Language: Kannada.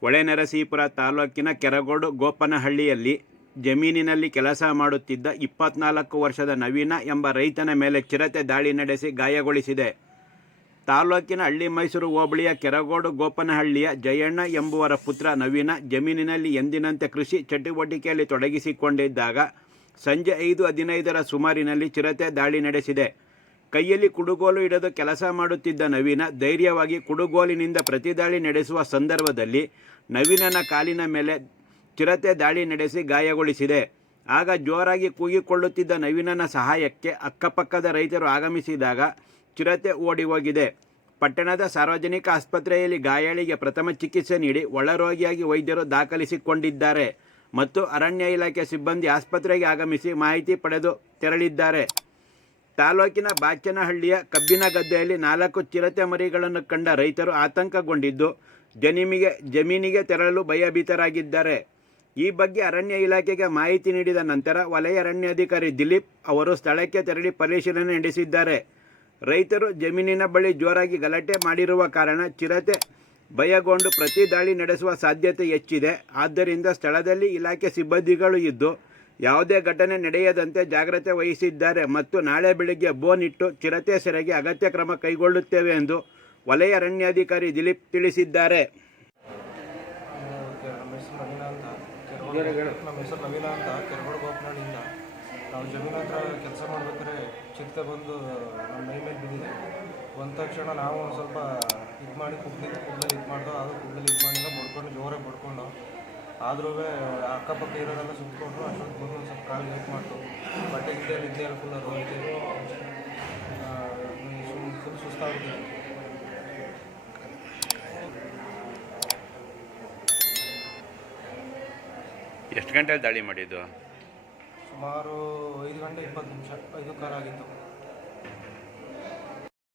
ಹೊಳೆನರಸೀಪುರ ತಾಲೂಕಿನ ಕೆರಗೋಡು ಗೋಪನಹಳ್ಳಿಯಲ್ಲಿ ಜಮೀನಿನಲ್ಲಿ ಕೆಲಸ ಮಾಡುತ್ತಿದ್ದ ಇಪ್ಪತ್ನಾಲ್ಕು ವರ್ಷದ ನವೀನ ಎಂಬ ರೈತನ ಮೇಲೆ ಚಿರತೆ ದಾಳಿ ನಡೆಸಿ ಗಾಯಗೊಳಿಸಿದೆ. ತಾಲೂಕಿನ ಹಳ್ಳಿ ಮೈಸೂರು ಹೋಬಳಿಯ ಕೆರಗೋಡು ಗೋಪನಹಳ್ಳಿಯ ಜಯಣ್ಣ ಎಂಬುವರ ಪುತ್ರ ನವೀನ ಜಮೀನಿನಲ್ಲಿ ಎಂದಿನಂತೆ ಕೃಷಿ ಚಟುವಟಿಕೆಯಲ್ಲಿ ತೊಡಗಿಸಿಕೊಂಡಿದ್ದಾಗ ಸಂಜೆ ಐದು ಹದಿನೈದರ ಸುಮಾರಿನಲ್ಲಿ ಚಿರತೆ ದಾಳಿ ನಡೆಸಿದೆ. ಕೈಯಲ್ಲಿ ಕುಡುಗೋಲು ಹಿಡಿದು ಕೆಲಸ ಮಾಡುತ್ತಿದ್ದ ನವೀನ ಧೈರ್ಯವಾಗಿ ಕುಡುಗೋಲಿನಿಂದ ಪ್ರತಿದಾಳಿ ನಡೆಸುವ ಸಂದರ್ಭದಲ್ಲಿ ನವೀನನ ಕಾಲಿನ ಮೇಲೆ ಚಿರತೆ ದಾಳಿ ನಡೆಸಿ ಗಾಯಗೊಳಿಸಿದೆ. ಆಗ ಜೋರಾಗಿ ಕೂಗಿಕೊಳ್ಳುತ್ತಿದ್ದ ನವೀನನ ಸಹಾಯಕ್ಕೆ ಅಕ್ಕಪಕ್ಕದ ರೈತರು ಆಗಮಿಸಿದಾಗ ಚಿರತೆ ಓಡಿ ಹೋಗಿದೆ ಪಟ್ಟಣದ ಸಾರ್ವಜನಿಕ ಆಸ್ಪತ್ರೆಯಲ್ಲಿ ಗಾಯಾಳಿಗೆ ಪ್ರಥಮ ಚಿಕಿತ್ಸೆ ನೀಡಿ ಒಳರೋಗಿಯಾಗಿ ವೈದ್ಯರು ದಾಖಲಿಸಿಕೊಂಡಿದ್ದಾರೆ ಮತ್ತು ಅರಣ್ಯ ಇಲಾಖೆ ಸಿಬ್ಬಂದಿ ಆಸ್ಪತ್ರೆಗೆ ಆಗಮಿಸಿ ಮಾಹಿತಿ ಪಡೆದು ತೆರಳಿದ್ದಾರೆ. ತಾಲೂಕಿನ ಬಾಚನಹಳ್ಳಿಯ ಕಬ್ಬಿನ ಗದ್ದೆಯಲ್ಲಿ ನಾಲ್ಕು ಚಿರತೆ ಮರಿಗಳನ್ನು ಕಂಡ ರೈತರು ಆತಂಕಗೊಂಡಿದ್ದು, ಜನಿಮಿಗೆ, ಜಮೀನಿಗೆ ತೆರಳಲು ಭಯಭೀತರಾಗಿದ್ದಾರೆ. ಈ ಬಗ್ಗೆ ಅರಣ್ಯ ಇಲಾಖೆಗೆ ಮಾಹಿತಿ ನೀಡಿದ ನಂತರ ವಲಯ ಅರಣ್ಯಾಧಿಕಾರಿ ದಿಲೀಪ್ ಅವರು ಸ್ಥಳಕ್ಕೆ ತೆರಳಿ ಪರಿಶೀಲನೆ ನಡೆಸಿದ್ದಾರೆ. ರೈತರು ಜಮೀನಿನ ಬಳಿ ಜೋರಾಗಿ ಗಲಾಟೆ ಮಾಡಿರುವ ಕಾರಣ ಚಿರತೆ ಭಯಗೊಂಡು ಪ್ರತಿ ದಾಳಿ ನಡೆಸುವ ಸಾಧ್ಯತೆ ಹೆಚ್ಚಿದೆ. ಆದ್ದರಿಂದ ಸ್ಥಳದಲ್ಲಿ ಇಲಾಖೆ ಸಿಬ್ಬಂದಿಗಳು ಇದ್ದು ಯಾವುದೇ ಘಟನೆ ನಡೆಯದಂತೆ ಜಾಗ್ರತೆ ವಹಿಸಿದ್ದಾರೆ ಮತ್ತು ನಾಳೆ ಬೆಳಗ್ಗೆ ಬೋನ್ ಇಟ್ಟು ಚಿರತೆ ಸೆರೆಗೆ ಅಗತ್ಯ ಕ್ರಮ ಕೈಗೊಳ್ಳುತ್ತೇವೆ ಎಂದು ವಲಯ ಅರಣ್ಯಾಧಿಕಾರಿ ದಿಲೀಪ್ ತಿಳಿಸಿದ್ದಾರೆ. ನಮ್ಮ ಹೆಸರು ನವೀನ ಅಂತ. ಅಂತ ನಾವು ಜಮೀನು ಹತ್ರ ಕೆಲಸ ಮಾಡ್ಬೇಕಾದ್ರೆ ಚಿರತೆ ಬಂದು ನಮ್ಮ ಮೈ ಮೇಲೆ ಬಿದ್ದಿದೆ. ಬಂದ ತಕ್ಷಣ ನಾವು ಸ್ವಲ್ಪ ಇದು ಮಾಡಿ ಕುಗ್ಲಿ ಕುಗ್ಲಲ್ಲಿ ಇದು ಮಾಡ್ದೋ, ಅದು ಕುಗ್ಲಲ್ಲಿ ಇದು ಮಾಡಿಲ್ಲ ಬಡ್ಕೊಂಡು ಜೋರಾಗಿ ಬಡ್ಕೊಂಡು ಆದ್ರೂ ಅಕ್ಕಪಕ್ಕ ಇರೋರೆಲ್ಲ ಸುಮ್ಕೊಂಡ್ರು ಅಷ್ಟೊಂದು ಬಂದು ಒಂದು ಸ್ವಲ್ಪ ಕಾಲು ಲೇಟ್ ಮಾಡ್ತು. ಬಟ್ಟೆ ನಿದ್ದೆ ಎಲ್ಲ ಫುಲ್ ಅದು ಫುಲ್ ಸುಸ್ತಾಗುತ್ತೆ ಎಷ್ಟು ಗಂಟೆಯಲ್ಲಿ ದಾಳಿ ಮಾಡಿದ್ದು? ಸುಮಾರು ಐದು ಗಂಟೆ ಇಪ್ಪತ್ತು ನಿಮಿಷ ಐದು ಕಾಲ ಆಗಿತ್ತು.